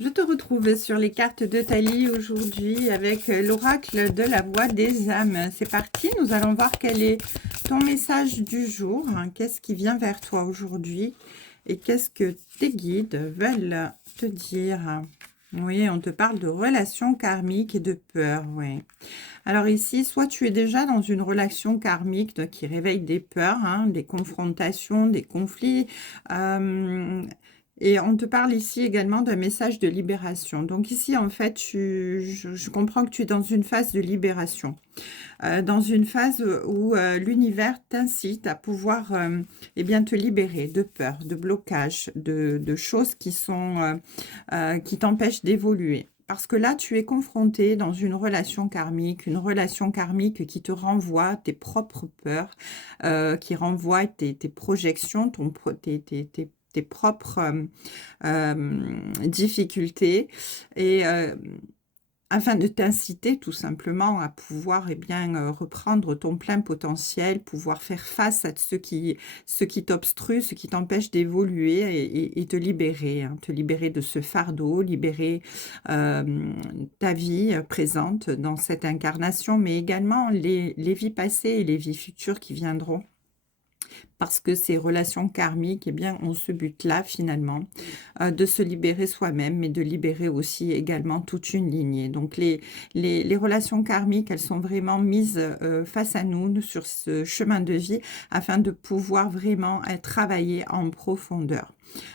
Je te retrouve sur les cartes de Thalie aujourd'hui avec l'oracle de la voix des âmes. C'est parti, nous allons voir quel est ton message du jour. Qu'est-ce qui vient vers toi aujourd'hui et qu'est-ce que tes guides veulent te dire. Oui, on te parle de relations karmiques et de peur, oui. Alors ici, soit tu es déjà dans une relation karmique qui réveille des peurs, des confrontations, des conflits, et on te parle ici également d'un message de libération. Donc ici, en fait, je comprends que tu es dans une phase de libération, dans une phase où l'univers t'incite à pouvoir eh bien, te libérer de peur, de blocage, de choses qui t'empêchent d'évoluer. Parce que là, tu es confronté dans une relation karmique qui te renvoie tes propres peurs, qui renvoie tes projections, tes propres difficultés, et afin de t'inciter tout simplement à pouvoir reprendre ton plein potentiel, pouvoir faire face à ce qui t'obstrue, ce qui t'empêche d'évoluer et te libérer de ce fardeau, libérer ta vie présente dans cette incarnation, mais également les vies passées et les vies futures qui viendront. Parce que ces relations karmiques, eh bien, ont ce but-là, finalement, de se libérer soi-même, mais de libérer aussi également toute une lignée. Donc, les relations karmiques, elles sont vraiment mises face à nous sur ce chemin de vie afin de pouvoir vraiment travailler en profondeur.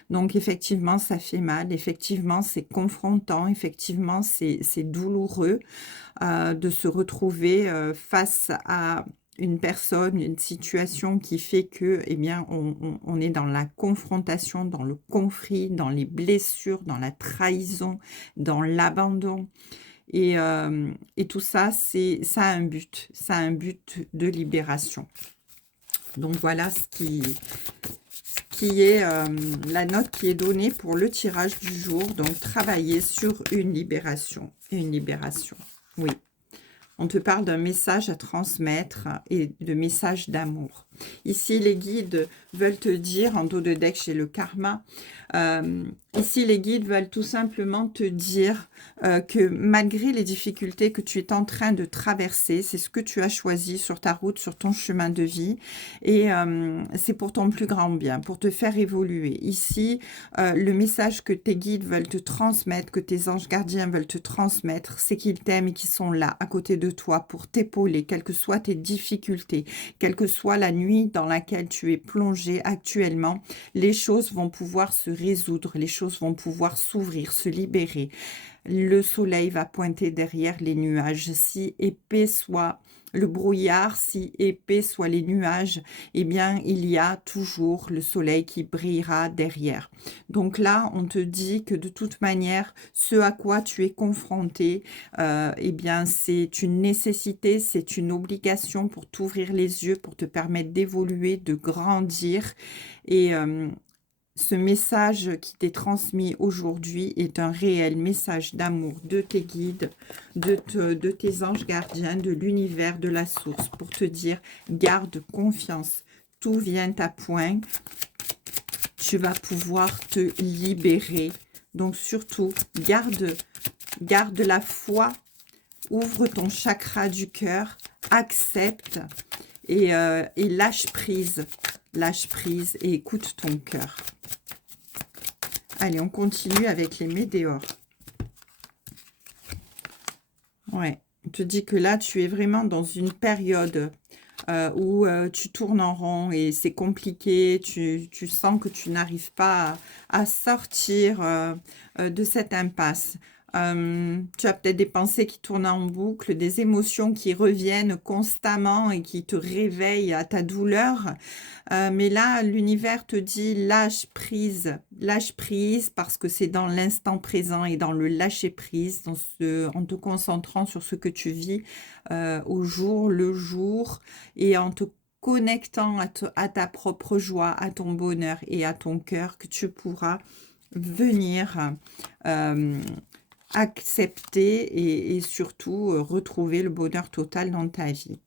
Donc, effectivement, ça fait mal, effectivement, c'est confrontant, effectivement, c'est douloureux de se retrouver face à une personne, une situation qui fait que, eh bien, on est dans la confrontation, dans le conflit, dans les blessures, dans la trahison, dans l'abandon. Et tout ça, ça a un but de libération. Donc voilà ce qui est la note qui est donnée pour le tirage du jour. Donc travailler sur une libération. Oui. On te parle d'un message à transmettre et de message d'amour. Ici, les guides veulent te dire, en dos de deck chez le karma, ici, les guides veulent tout simplement te dire que malgré les difficultés que tu es en train de traverser, c'est ce que tu as choisi sur ta route, sur ton chemin de vie, et c'est pour ton plus grand bien, pour te faire évoluer. Ici, le message que tes guides veulent te transmettre, que tes anges gardiens veulent te transmettre, c'est qu'ils t'aiment et qu'ils sont là, à côté de toi, pour t'épauler, quelles que soient tes difficultés, quelle que soit la nuit dans laquelle tu es plongé actuellement, les choses vont pouvoir se résoudre, les choses vont pouvoir s'ouvrir, se libérer. Le soleil va pointer derrière les nuages. Si épais soit le brouillard, si épais soient les nuages, eh bien, il y a toujours le soleil qui brillera derrière. Donc là, on te dit que de toute manière, ce à quoi tu es confronté, eh bien, c'est une nécessité, c'est une obligation pour t'ouvrir les yeux, pour te permettre d'évoluer, de grandir. Et ce message qui t'est transmis aujourd'hui est un réel message d'amour de tes guides, de tes anges gardiens, de l'univers, de la source, pour te dire, garde confiance, tout vient à point, tu vas pouvoir te libérer. Donc surtout, garde la foi, ouvre ton chakra du cœur, accepte et lâche prise et écoute ton cœur. Allez, on continue avec les météores. Ouais, on te dit que là, tu es vraiment dans une période où tu tournes en rond et c'est compliqué. Tu sens que tu n'arrives pas à sortir de cette impasse. Tu as peut-être des pensées qui tournent en boucle, des émotions qui reviennent constamment et qui te réveillent à ta douleur. Mais là, l'univers te dit lâche prise parce que c'est dans l'instant présent et dans le lâcher prise, en te concentrant sur ce que tu vis au jour le jour et en te connectant à ta propre joie, à ton bonheur et à ton cœur, que tu pourras venir accepter et surtout retrouver le bonheur total dans ta vie.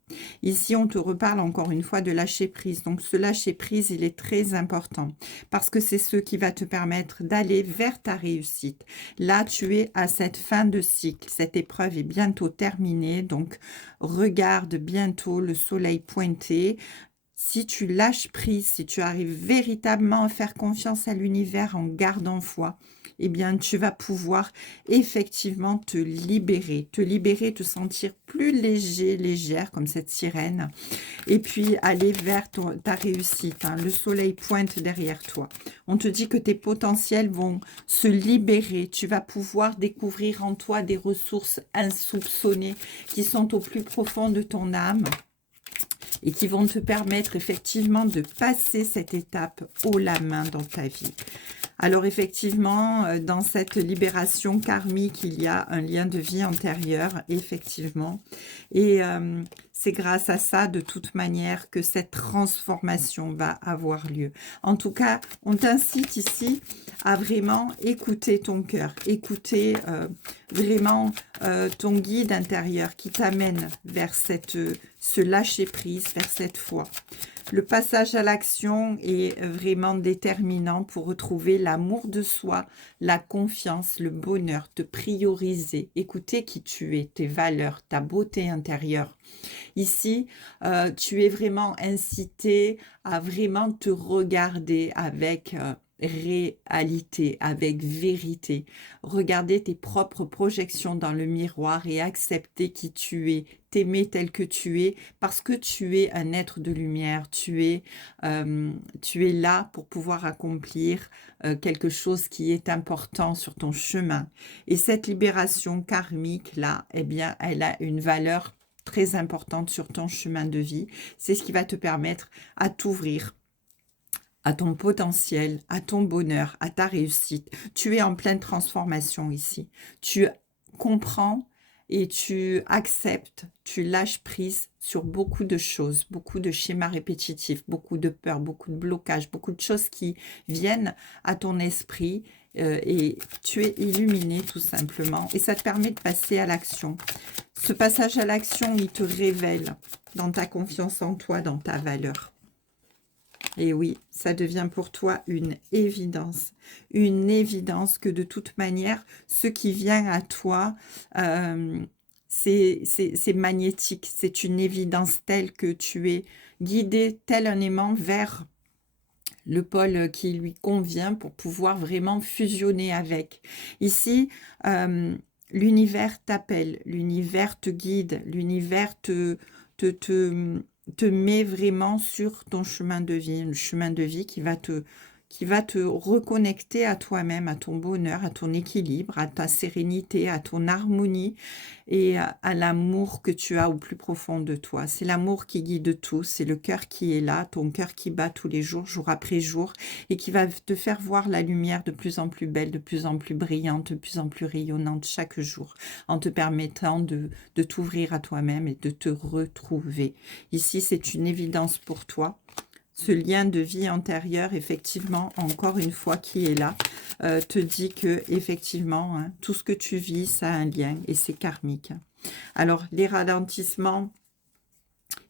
Ici, on te reparle encore une fois de lâcher prise. Donc, ce lâcher prise, il est très important parce que c'est ce qui va te permettre d'aller vers ta réussite. Là, tu es à cette fin de cycle. Cette épreuve est bientôt terminée. Donc, regarde bientôt le soleil pointer. Si tu lâches prise, si tu arrives véritablement à faire confiance à l'univers en gardant foi, eh bien, tu vas pouvoir effectivement te libérer, te sentir plus léger, légère, comme cette sirène, et puis aller vers ta réussite. Hein. Le soleil pointe derrière toi. On te dit que tes potentiels vont se libérer. Tu vas pouvoir découvrir en toi des ressources insoupçonnées qui sont au plus profond de ton âme et qui vont te permettre effectivement de passer cette étape haut la main dans ta vie. Alors effectivement, dans cette libération karmique, il y a un lien de vie antérieur, effectivement. Et c'est grâce à ça, de toute manière, que cette transformation va avoir lieu. En tout cas, on t'incite ici à vraiment écouter ton cœur, écouter vraiment ton guide intérieur qui t'amène vers ce lâcher-prise, vers cette foi. Le passage à l'action est vraiment déterminant pour retrouver l'amour de soi, la confiance, le bonheur, te prioriser, écouter qui tu es, tes valeurs, ta beauté intérieure. Ici, tu es vraiment incité à vraiment te regarder avec réalité, avec vérité. Regarder tes propres projections dans le miroir et accepter qui tu es, t'aimer tel que tu es, parce que tu es un être de lumière, tu es là pour pouvoir accomplir quelque chose qui est important sur ton chemin. Et cette libération karmique-là, eh bien, elle a une valeur très importante sur ton chemin de vie. C'est ce qui va te permettre à t'ouvrir à ton potentiel, à ton bonheur, à ta réussite. Tu es en pleine transformation ici. Tu comprends et tu acceptes, tu lâches prise sur beaucoup de choses, beaucoup de schémas répétitifs, beaucoup de peurs, beaucoup de blocages, beaucoup de choses qui viennent à ton esprit et tu es illuminé tout simplement. Et ça te permet de passer à l'action. Ce passage à l'action, il te révèle dans ta confiance en toi, dans ta valeur. Et oui, ça devient pour toi une évidence que de toute manière, ce qui vient à toi, c'est magnétique, c'est une évidence telle que tu es guidé tel un aimant vers le pôle qui lui convient pour pouvoir vraiment fusionner avec. Ici, l'univers t'appelle, l'univers te guide, l'univers te met vraiment sur ton chemin de vie, le chemin de vie qui va te reconnecter à toi-même, à ton bonheur, à ton équilibre, à ta sérénité, à ton harmonie et à l'amour que tu as au plus profond de toi. C'est l'amour qui guide tout, c'est le cœur qui est là, ton cœur qui bat tous les jours, jour après jour, et qui va te faire voir la lumière de plus en plus belle, de plus en plus brillante, de plus en plus rayonnante chaque jour, en te permettant de t'ouvrir à toi-même et de te retrouver. Ici, c'est une évidence pour toi. Ce lien de vie antérieure, effectivement, encore une fois, qui est là, te dit que effectivement, hein, tout ce que tu vis, ça a un lien et c'est karmique. Alors, les ralentissements,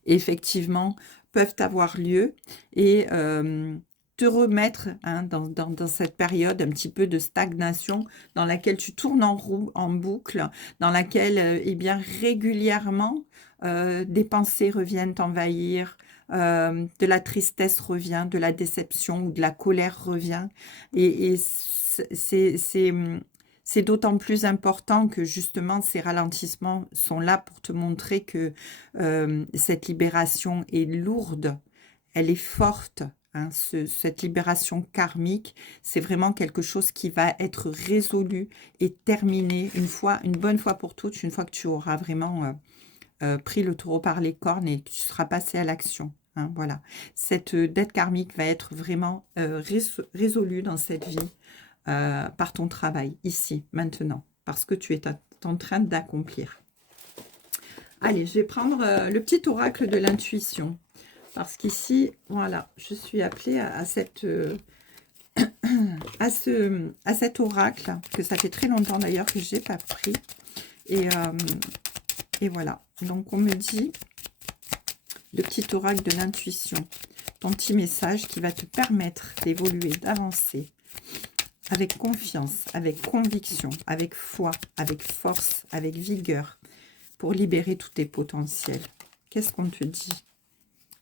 effectivement, peuvent avoir lieu et te remettre hein, dans cette période un petit peu de stagnation dans laquelle tu tournes en roue, en boucle, dans laquelle, eh bien, régulièrement, des pensées reviennent t'envahir, de la tristesse revient, de la déception ou de la colère revient. Et c'est d'autant plus important que justement ces ralentissements sont là pour te montrer que cette libération est lourde, elle est forte. Hein, cette libération karmique, c'est vraiment quelque chose qui va être résolu et terminé une bonne fois pour toutes, une fois que tu auras vraiment pris le taureau par les cornes et tu seras passé à l'action. Hein, voilà. Cette dette karmique va être vraiment résolue dans cette vie par ton travail, ici, maintenant, parce que tu es en train d'accomplir. Allez, je vais prendre le petit oracle de l'intuition, parce qu'ici, voilà, je suis appelée à cette à cet oracle, que ça fait très longtemps d'ailleurs que je n'ai pas pris. Et voilà. Donc, on me dit le petit oracle de l'intuition. Ton petit message qui va te permettre d'évoluer, d'avancer avec confiance, avec conviction, avec foi, avec force, avec vigueur, pour libérer tous tes potentiels. Qu'est-ce qu'on te dit?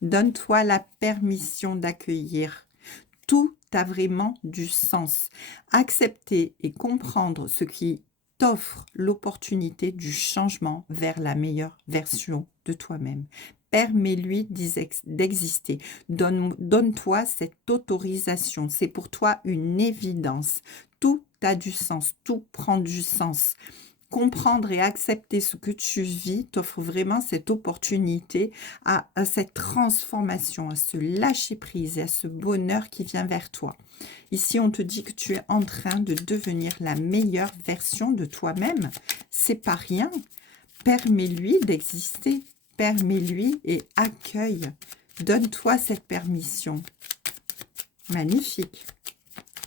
Donne-toi la permission d'accueillir. Tout a vraiment du sens. Accepter et comprendre ce qui t'offre l'opportunité du changement vers la meilleure version de toi-même. Permets-lui d'exister. Donne-toi cette autorisation. C'est pour toi une évidence. Tout a du sens. Tout prend du sens. Comprendre et accepter ce que tu vis t'offre vraiment cette opportunité à cette transformation, à ce lâcher-prise et à ce bonheur qui vient vers toi. Ici, on te dit que tu es en train de devenir la meilleure version de toi-même. C'est pas rien. Permets-lui d'exister. Permets-lui et accueille. Donne-toi cette permission. Magnifique.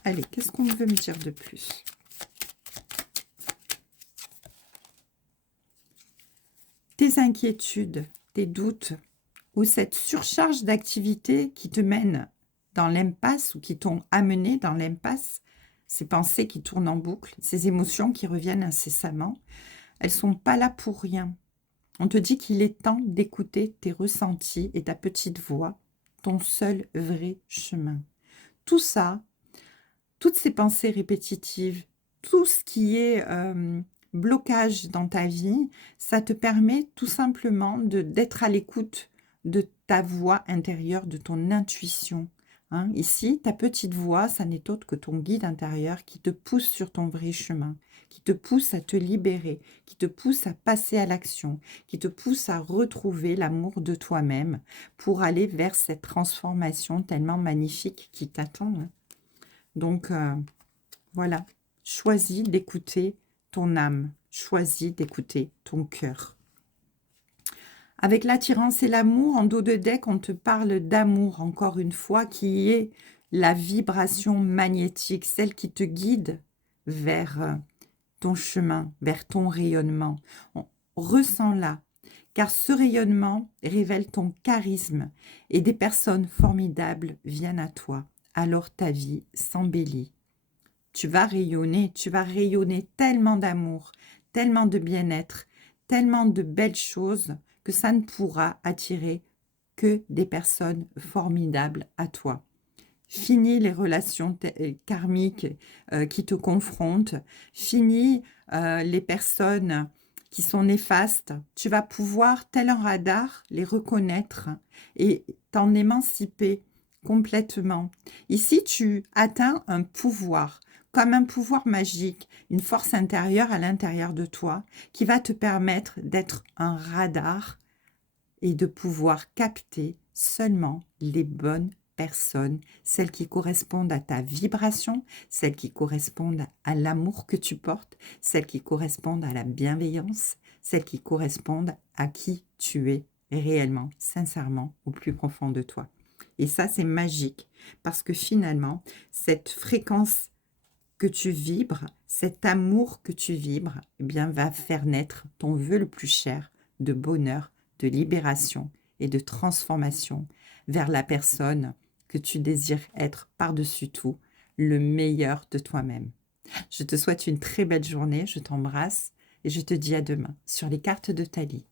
Allez, qu'est-ce qu'on veut me dire de plus ? Tes inquiétudes, tes doutes ou cette surcharge d'activité qui te mène dans l'impasse ou qui t'ont amené dans l'impasse, ces pensées qui tournent en boucle, ces émotions qui reviennent incessamment, elles ne sont pas là pour rien. On te dit qu'il est temps d'écouter tes ressentis et ta petite voix, ton seul vrai chemin. Tout ça, toutes ces pensées répétitives, tout ce qui est blocage dans ta vie, ça te permet tout simplement d'être à l'écoute de ta voix intérieure, de ton intuition. Hein. Ici, ta petite voix, ça n'est autre que ton guide intérieur qui te pousse sur ton vrai chemin, qui te pousse à te libérer, qui te pousse à passer à l'action, qui te pousse à retrouver l'amour de toi-même pour aller vers cette transformation tellement magnifique qui t'attend. Hein. Donc, voilà, choisis d'écouter ton âme, choisis d'écouter ton cœur. Avec l'attirance et l'amour, en dos de deck, on te parle d'amour, encore une fois, qui est la vibration magnétique, celle qui te guide vers ton chemin, vers ton rayonnement. Ressens-la, car ce rayonnement révèle ton charisme et des personnes formidables viennent à toi. Alors ta vie s'embellit. Tu vas rayonner tellement d'amour, tellement de bien-être, tellement de belles choses que ça ne pourra attirer que des personnes formidables à toi. Finis les relations karmiques qui te confrontent, finis les personnes qui sont néfastes. Tu vas pouvoir, tel un radar, les reconnaître et t'en émanciper complètement. Ici, tu atteins un pouvoir, comme un pouvoir magique, une force intérieure à l'intérieur de toi qui va te permettre d'être un radar et de pouvoir capter seulement les bonnes personnes, celles qui correspondent à ta vibration, celles qui correspondent à l'amour que tu portes, celles qui correspondent à la bienveillance, celles qui correspondent à qui tu es réellement, sincèrement, au plus profond de toi. Et ça, c'est magique parce que finalement, cette fréquence que tu vibres, cet amour que tu vibres, eh bien, va faire naître ton vœu le plus cher de bonheur, de libération et de transformation vers la personne que tu désires être par-dessus tout, le meilleur de toi-même. Je te souhaite une très belle journée, je t'embrasse et je te dis à demain sur les cartes de Thalie.